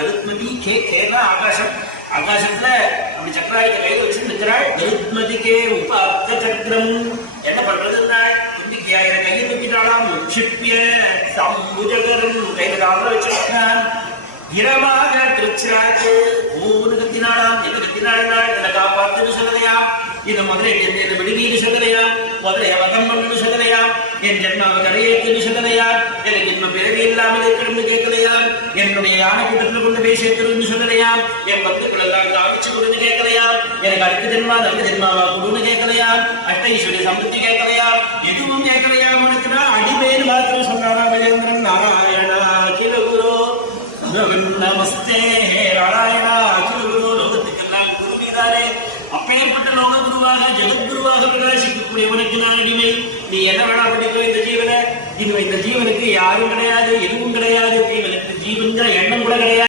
கருத்மதி கேன ஆகாசம், ஆகாசத்துல அப்படி சக்கராயுத கையில வச்சு நிற்கிறாள். கருத்மதிக்கே உபாப்த சக்கரம். என்ன பண்றதுன்னா தும்பிக்கை ஆயிரம் கையை தூக்கிட்டாளாம். உட்சிப்பிய சம்புஜகரன் கையில ஆதரவு வச்சிருக்கான். இரவாக திருச்சிராக்கு ஊன்னு கத்தினாளாம். எது கத்தினாள்? என்னை காப்பாத்துன்னு சொல்லலையாம், இந்த முதலை என்ன விடுதின்னு சொல்லலையாம், முதலைய வதம் பண்ணுன்னு சொல்லலையாம், என் ஜென்மாவை கரையேற்றுன்னு சொல்லலையாம், எனக்கு இன்னும் பிறகு இல்லாமல் இருக்கணும்னு கேட்கலையாம், என்னுடைய யானை கூட்டத்தில் கொண்டு போய் சேர்க்கணும்னு சொல்லலையாம், என் பந்துக்கள் எல்லாம் காமிச்சு கொடுன்னு கேட்கலையாம், எனக்கு அடுத்த ஜென்மா நல்ல ஜென்மாவா கொடுன்னு கேட்கலையாம், அஷ்டைஸ்வரிய சம்பத்தி கேட்கலையாம், எதுவும் கேட்கலையாம். உனக்கு நான் அடிமேல் மாத்திரம் சொன்னாரா கஜேந்திரன். நாராயணா அகில குரு நமஸ்தே நாராயணா அகில குரு. லோகத்துக்கெல்லாம் குருவிதானே, அப்பேற்பட்ட லோக குருவாக ஜெகத்குருவாக பிரகாசிக்கக்கூடிய உனக்கு நான் அடிமை. நீ என்ன வேணா பண்ணிக்கோ இந்த ஜீவனை. இந்த ஜீவனுக்கு யாரும் கிடையாது, எதுவும் கிடையாது. ஜீவனுக்கு ஜீவன்கிற எண்ணம் கூட கிடையாது.